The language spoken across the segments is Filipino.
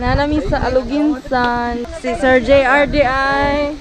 Nanami sa Aluginsan. Si Sir JRDI.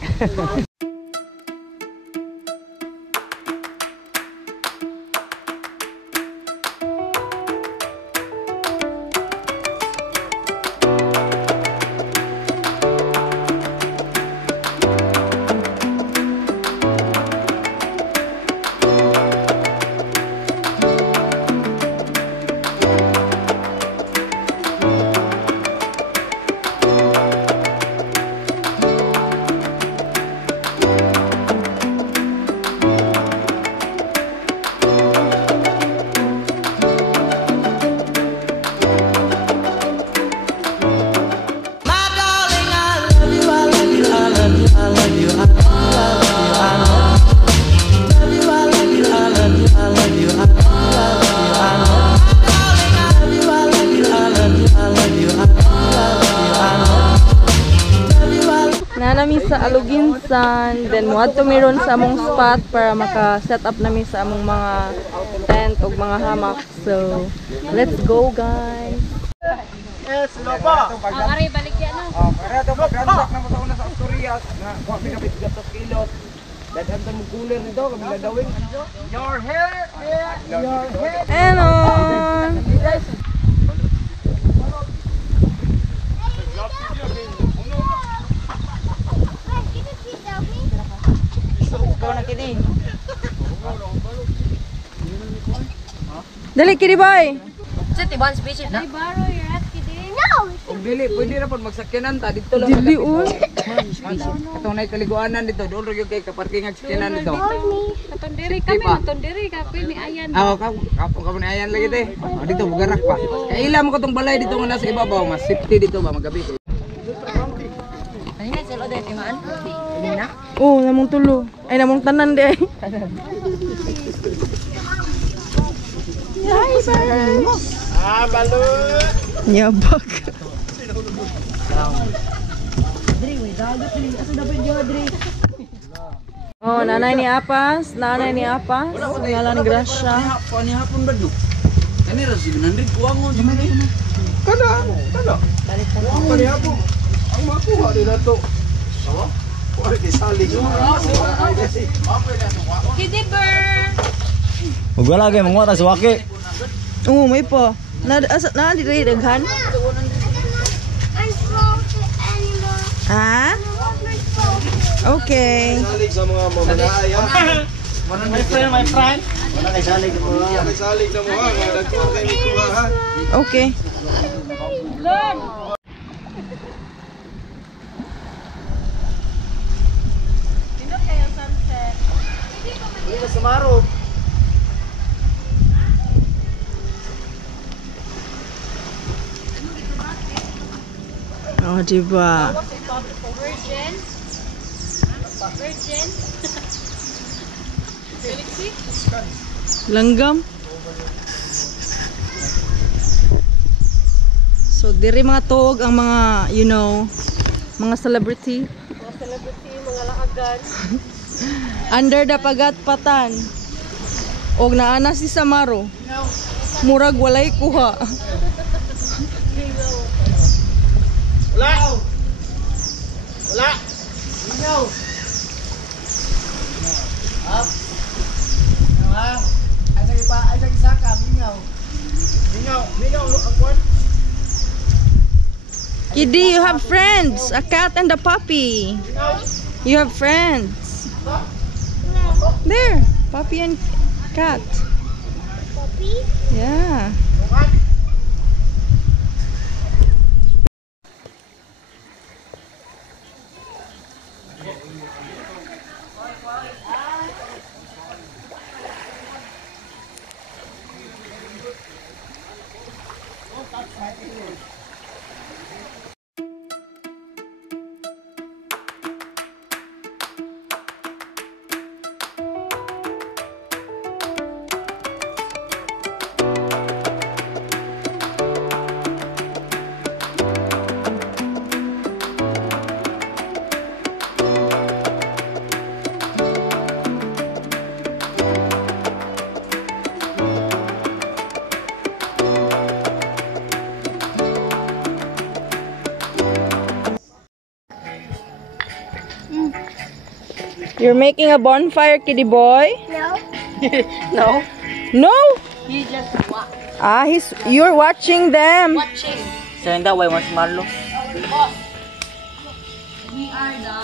Nanami sa Aluginsan, then muadto meron sa among spot para maka-set up nami sa among mga tent o mga hamak. So, let's go guys! Yes, lopa! Ari, balik yan no? Para ito mag-ransak na mataon na sa Asturias na kuha pinapit 3 kilos. Dadaan sa mong cooler nito, kami ladawin. Your hair! Your hair! Enon! Dali, kiri boy! Sit, ibang species na. Di baro, you're at kidding. No! Kung dili, pwede na po magsakyanan ta. Dito lang. Dili un! Itong na kaliguanan dito. Doon rin yung kay kaparkingan sakyanan dito. Katondiri kami, katondiri ka. Pwede ayan. Kapong kamo ni ayan lagi te. Dito, bugarak pa. Kaya ilam ko itong balay dito nga nasa ibabaw. Mas safety dito ba, magabi. Ano nga sila dahil timaan? Hindi na? Oo, namong tulo. Ay, namong tanan di ay. Hi, bye! Balut! Yabak. Oh, nanay ni Apas. Nanay ni Apas. Ngalan Gracia. Pani hapon ba do? Kani ra 700 kuwangon sa mga ina. Kada. Pani hapon. Ang makuha nila to. Sawa? Kuha kay salig. Kidiber! Huwag wala kayo mga sa waki. Oo, may po. Na di rin daghan? Ha? Okay. Salig sa mga mamanaay ha. My friend. Wala kayo salig po. Kay salig na mo ha. Dagko kay mikuha ha. Okay. Dili sa Maro. Oh, diba? Virgin? Virgin? Galaxy? Langgam. So, diri mga tuog ang mga, you know, mga celebrity. Mga celebrity, mga lakagan. Under the pagat-patan. Og naana si Samaro. Murag walay kuha. Wala. Wala. Mingaw. Up. Mingaw. Ay nag-isaka, mingaw. Mingaw, akwan. Kidi, you have friends. A cat and a puppy. You have friends. There. Puppy and cat. Puppy? Yeah. You're making a bonfire, kitty boy? No. No? He just You're watching them. watching. Sa hindi, way marshmallow. We are the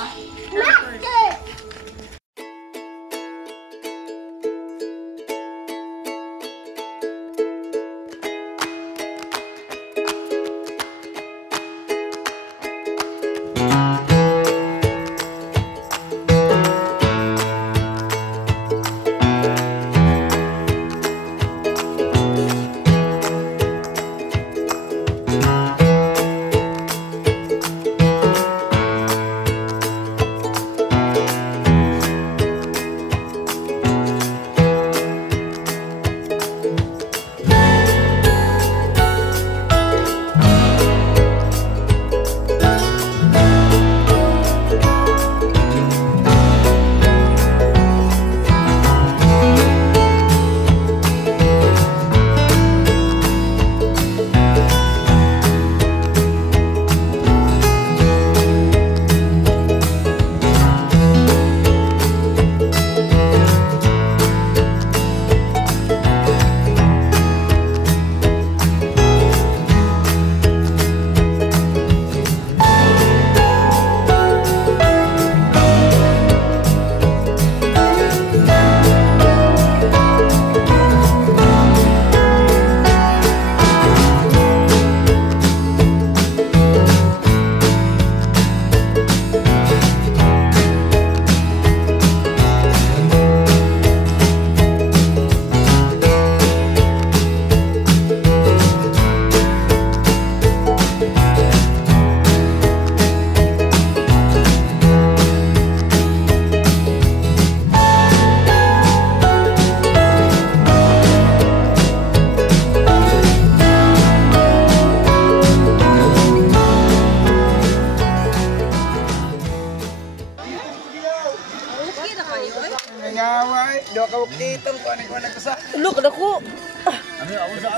Ngaway, do ka dito ko ana ko sa. Look, dako.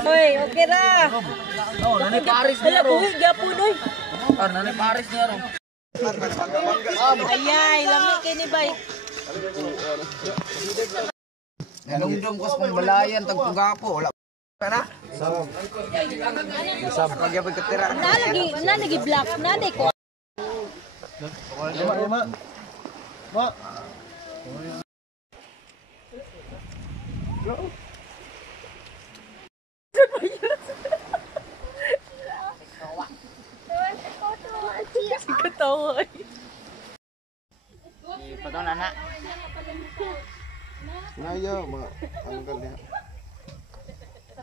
Hoy, okay ra. No, nani Paris niya ro. Buhi gyapon oy. Nani Paris niya ro. Ayay, lami kini bay. Nalungdom ko sa pambalayan tag pugapo, wala kana. Sab. Pagyapon ka tira. Nalagi black, nanay ko. Katawa. Pagkaw na na. Ngayo, mga anggal niya.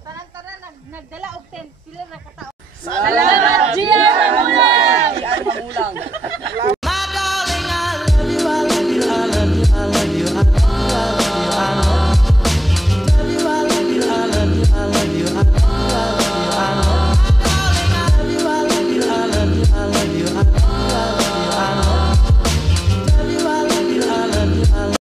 Tanan-tanan nagdala og tent sila nakatao. Salamat, Gia!